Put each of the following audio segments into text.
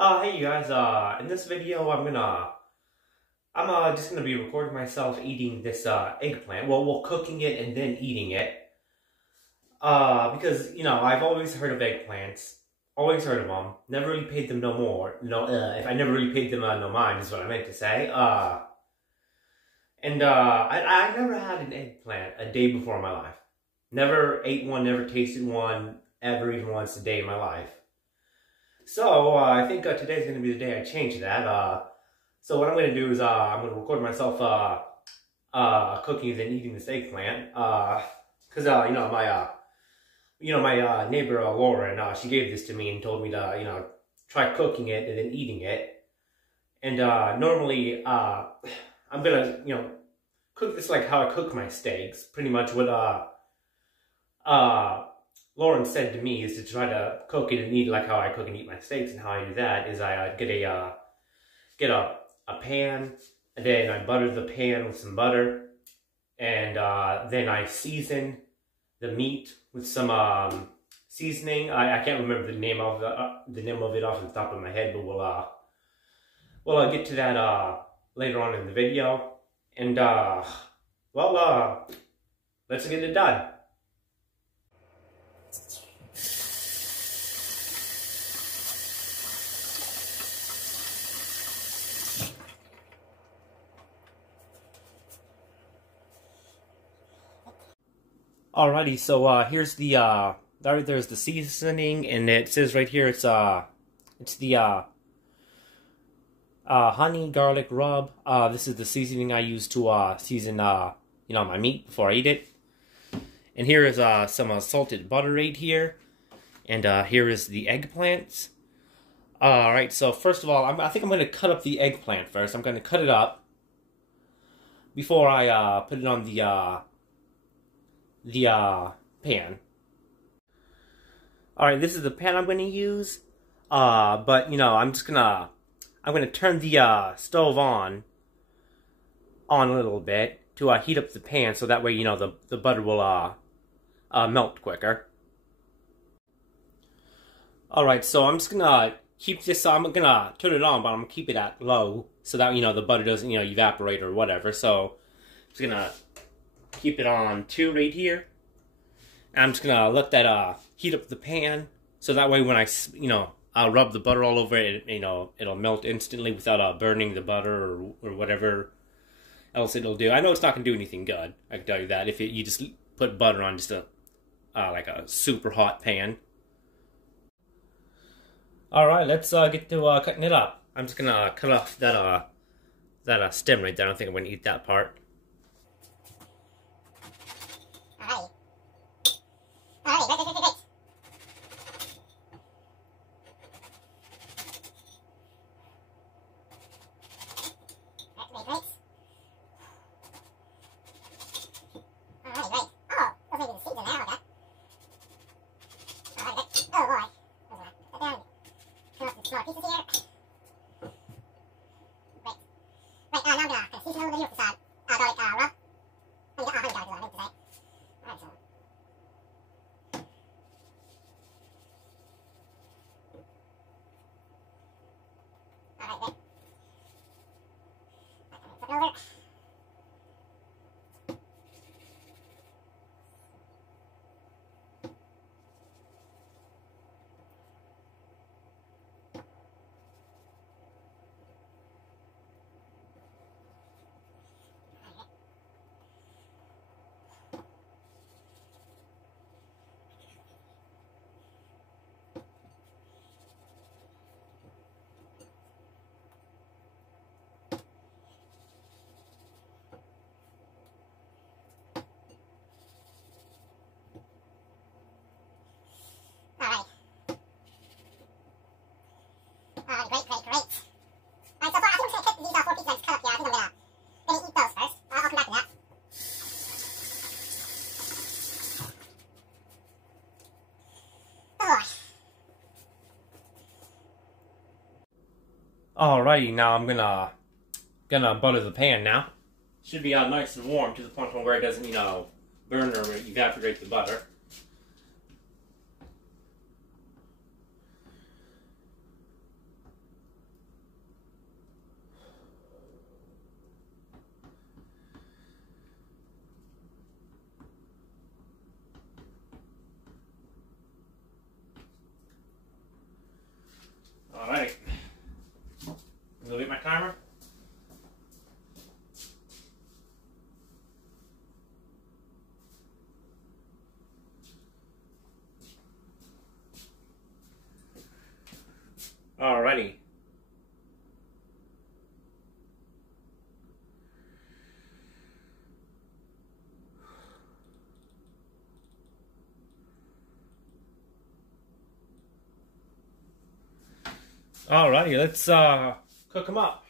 Hey you guys, in this video I'm just gonna be recording myself eating this eggplant. Well, cooking it and then eating it. Because, I've always heard of eggplants. Always heard of them. Never really paid them no more. If I never really paid them no mind is what I meant to say. I never had an eggplant a day before in my life. Never ate one, never tasted one, ever even once a day in my life. So, I think today's going to be the day I change that. So what I'm going to do is I'm going to record myself cooking and then eating this eggplant. Because, my neighbor Lauren, she gave this to me and told me to, try cooking it and then eating it. And normally, I'm going to, cook this like how I cook my steaks. Pretty much what Lauren said to me is to try to cook it and eat like how I cook and eat my steaks. And how I do that is I get a pan, and then I butter the pan with some butter, and then I season the meat with some seasoning. I can't remember the name of it off the top of my head, but we'll get to that later on in the video. And let's get it done. Alrighty, so here's the there's the seasoning, and it says right here it's the honey garlic rub. This is the seasoning I use to season my meat before I eat it. And here is some salted butter right here, and here is the eggplants. Alright, so first of all, I think I'm going to cut up the eggplant first. I'm going to cut it up before I put it on the pan. Alright, this is the pan I'm going to use. But, I'm going to turn the stove on a little bit to heat up the pan, so that way, the butter will melt quicker. Alright, so I'm just going to keep this, I'm going to turn it on, but I'm going to keep it at low, so that, the butter doesn't, evaporate or whatever. So, I'm just going to keep it on 2 right here. And I'm just going to let that heat up the pan, so that way when I'll rub the butter all over it, it'll melt instantly without burning the butter or whatever else it'll do. I know it's not going to do anything good, I can tell you that, if you just put butter on just like a super hot pan. Alright, let's get to cutting it up. I'm just going to cut off that stem right there. I don't think I'm going to eat that part. Alrighty, now I'm gonna butter the pan now. Should be nice and warm to the point where it doesn't, burn or evaporate the butter. Alrighty. Alrighty, let's cook them up.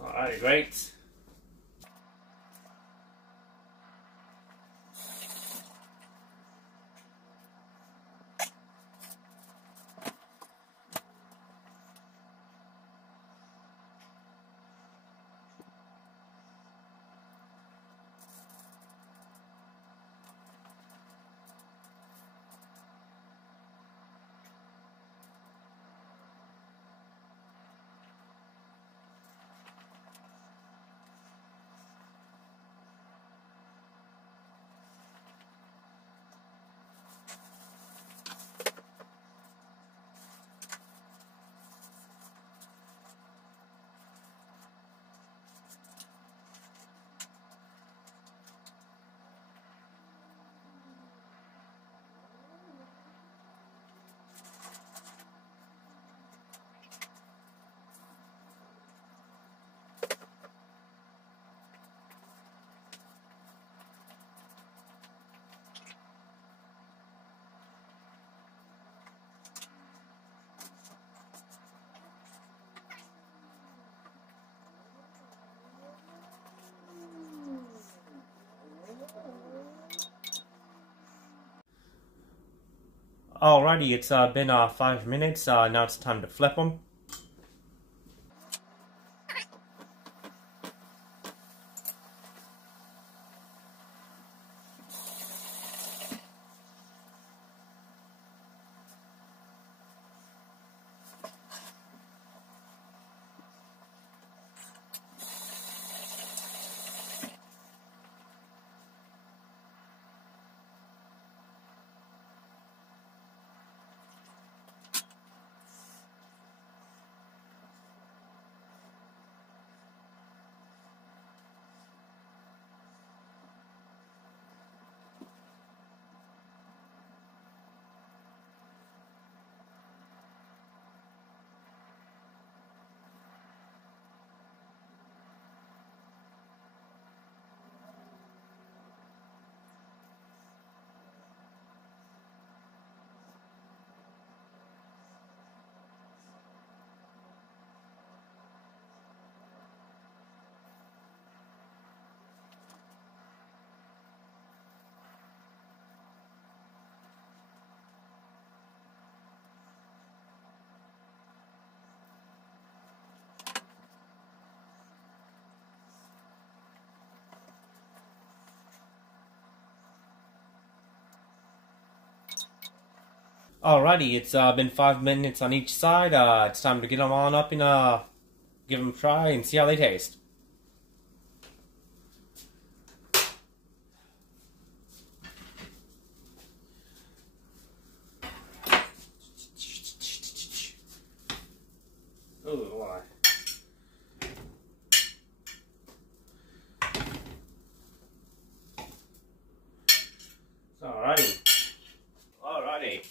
Alrighty, great. Alrighty, it's been 5 minutes. Now it's time to flip them. Alrighty, it's been 5 minutes on each side. It's time to get them on up and give them a try and see how they taste. Oh, boy. Alrighty. Alrighty.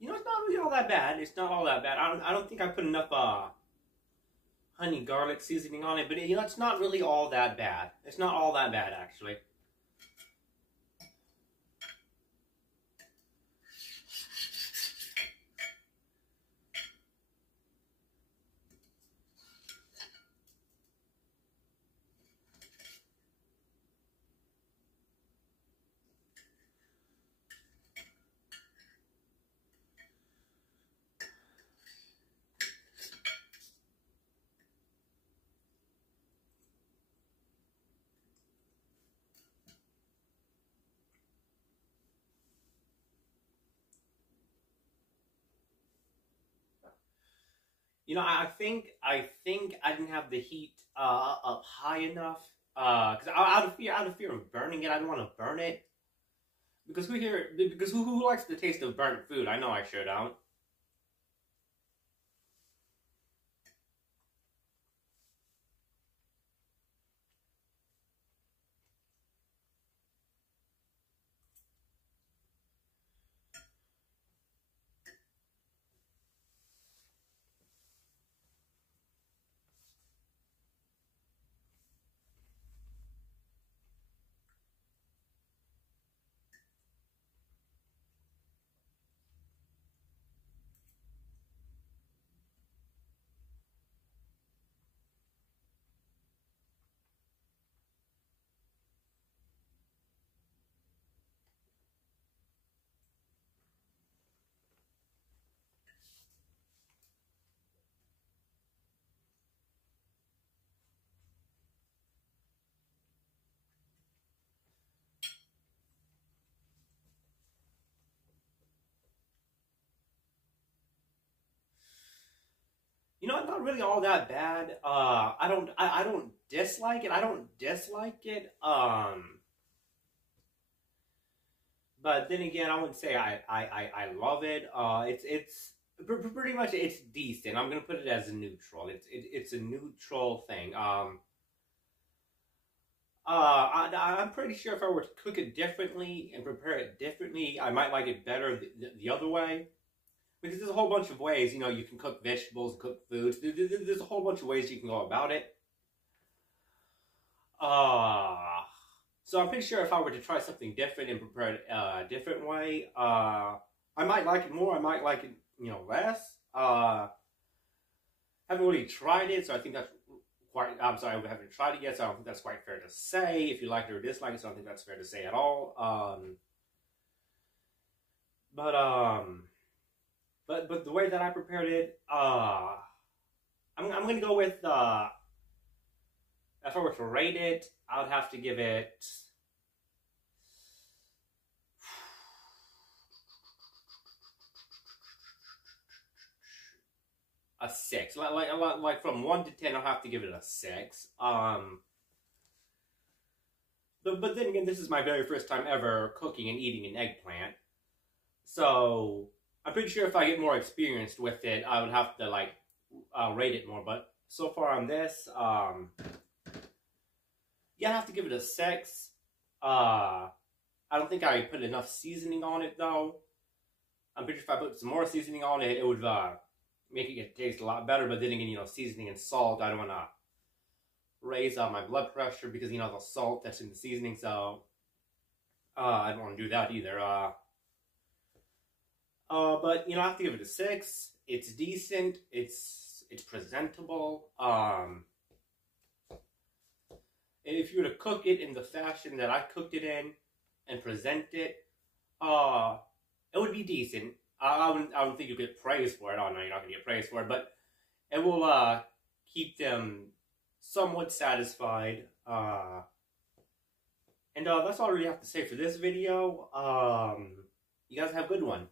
You know, it's not really all that bad. It's not all that bad. I don't think I put enough honey garlic seasoning on it, but you know, it's not really all that bad. It's not all that bad actually. You know, I think I didn't have the heat up high enough. Because out of fear of burning it, I don't want to burn it. Because who likes the taste of burnt food? I know I sure don't. You know, it's not really all that bad. I don't dislike it. I don't dislike it. But then again, I wouldn't say I love it. It's pretty much it's decent. I'm gonna put it as a neutral. It's a neutral thing. I'm pretty sure if I were to cook it differently and prepare it differently, I might like it better the other way. Because there's a whole bunch of ways, you know, you can cook vegetables, cook foods. There's a whole bunch of ways you can go about it. So I'm pretty sure if I were to try something different and prepare it a different way, I might like it more. I might like it, you know, less. Haven't really tried it, so I think that's quite. I'm sorry, I haven't tried it yet, so I don't think that's quite fair to say. If you like it or dislike it, so I don't think that's fair to say at all. But the way that I prepared it, I'm gonna go with if I were to rate it, I would have to give it a 6. Like from 1 to 10, I'll have to give it a 6. But then again, this is my very first time ever cooking and eating an eggplant, so I'm pretty sure if I get more experienced with it, I would have to like rate it more. But so far on this, yeah, I have to give it a 6. I don't think I put enough seasoning on it though. I'm pretty sure if I put some more seasoning on it, it would make it taste a lot better. But then again, you know, seasoning and salt, I don't want to raise my blood pressure because, you know, the salt that's in the seasoning. So I don't want to do that either. But you know, I have to give it a 6. It's decent. It's presentable. If you were to cook it in the fashion that I cooked it in and present it, it would be decent. I wouldn't think you get praise for it. Oh no, you're not gonna get praise for it, but it will keep them somewhat satisfied. And that's all I really have to say for this video. You guys have a good one.